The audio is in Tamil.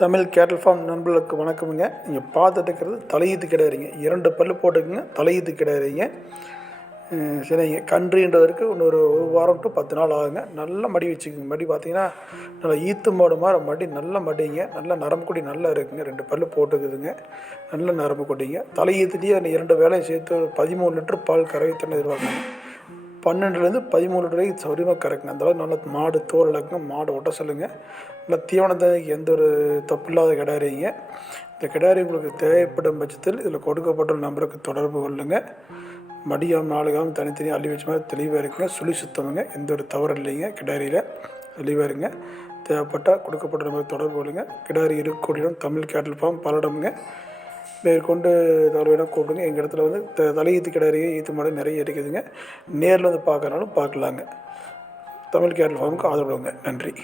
தமிழ் கேட்டல் ஃபார்ம் நண்பர்களுக்கு வணக்கமுங்க. நீங்கள் பார்த்துட்டு இருக்கிறது தலையீத்து கிடாரிங்க. 2 பல்லு போட்டுக்குங்க. தலையீத்து கிடாரிங்க. சரிங்க. கன்றுன்றதற்கு இன்னொரு 1 வாரம் டு 10 நாள் ஆகுங்க. நல்லா மடி வச்சுக்குங்க. மடி பார்த்தீங்கன்னா நல்லா ஈத்து மாடு மாதிரி மடி நல்ல மடிங்க. நல்லா நரம்பு கொடி நல்லா இருக்குங்க. 2 பல்லு போட்டுக்குதுங்க. நல்ல நரம்பு கொடிங்க. தலையீத்துலேயே அந்த 2 வேலையும் சேர்த்து 13 லிட்டர் பால் கறவை தண்ணி எதிர்பார்க்குங்க. 12லேருந்து 13 லிட்டர் வரைக்கும் சௌரியமாக கறக்குங்க. அந்தளவுக்கு நல்லா மாடு தோல் இழக்குங்க. மாடு ஒட்ட சொல்லுங்க. நல்லா தீவனத்துக்கு எந்த ஒரு தப்பு இல்லாத கிடாரிங்க. இந்த கிடாரி உங்களுக்கு தேவைப்படும் பட்சத்தில் இதில் கொடுக்கப்பட்ட நம்பருக்கு தொடர்பு கொள்ளுங்க. மடியாம் 4 காம் தனித்தனியாக அள்ளி வச்ச மாதிரி தெளிவாக இருக்குங்க. சுழி சுத்தமுங்க. எந்த ஒரு தவறு இல்லைங்க. கிடாரியில் தெளிவாக இருங்க. தேவைப்பட்டால் கொடுக்கப்பட்ட நம்பருக்கு தொடர்பு கொள்ளுங்க. கிடாரி இருக்கக்கூடிய தமிழ் கேட்டல் ஃபார்ம் பல்லடமுங்க. மேற்கொண்டு தகவல் வேணால் கூப்பிடுங்க. எங்கள் இடத்துல வந்து தலையீத்து கிடாரி ஈத்து மாடு நிறைய இருக்குதுங்க. நேரில் வந்து பார்க்கறனாலும் பார்க்கலாங்க. தமிழ் கேட்டல் ஃபார்முக்கு ஆதரவுங்க. நன்றி.